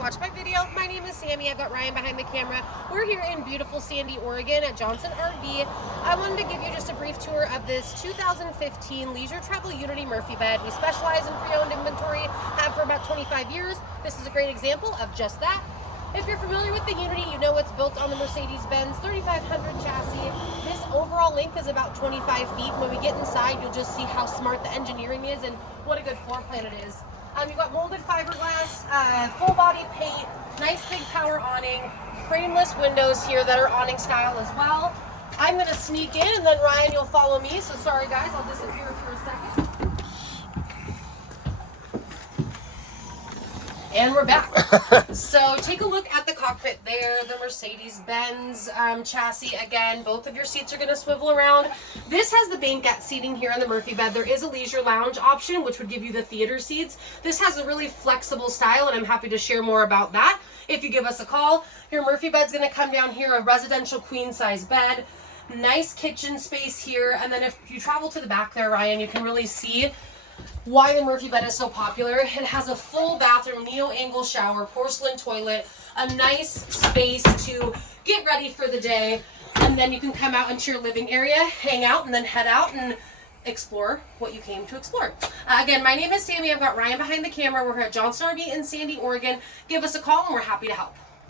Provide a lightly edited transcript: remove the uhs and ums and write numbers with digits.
watch my video. My name is Sammy. I've got Ryan behind the camera. We're here in beautiful Sandy, Oregon at Johnson RV. I wanted to give you just a brief tour of this 2015 Leisure Travel Unity Murphy bed. We specialize in pre-owned inventory, have for about 25 years. This is a great example of just that. If you're familiar with the Unity, you know it's built on the Mercedes-Benz 3500 chassis. This overall length is about 25 feet. When we get inside, you'll just see how smart the engineering is and what a good floor plan it is. You've got molded fiberglass, full body paint, nice big power awning, frameless windows here that are awning style as well. I'm going to sneak in and then Ryan, you'll follow me. So sorry guys, I'll disappear for a second. And we're back. So take a look at the cockpit there, the Mercedes-Benz chassis. Again, both of your seats are going to swivel around. This has the banquette seating here on the Murphy bed. There is a leisure lounge option, which would give you the theater seats. This has a really flexible style, and I'm happy to share more about that if you give us a call. Your Murphy bed's going to come down here, a residential queen size bed. Nice kitchen space here. And then if you travel to the back there, Ryan, you can really see why the Murphy bed is so popular. It has a full bathroom, neo-angle shower, porcelain toilet, a nice space to get ready for the day, and then you can come out into your living area, hang out, and then head out and explore what you came to explore. Again, my name is Sammy. I've got Ryan behind the camera. We're here at Johnson RV in Sandy, Oregon. Give us a call and we're happy to help.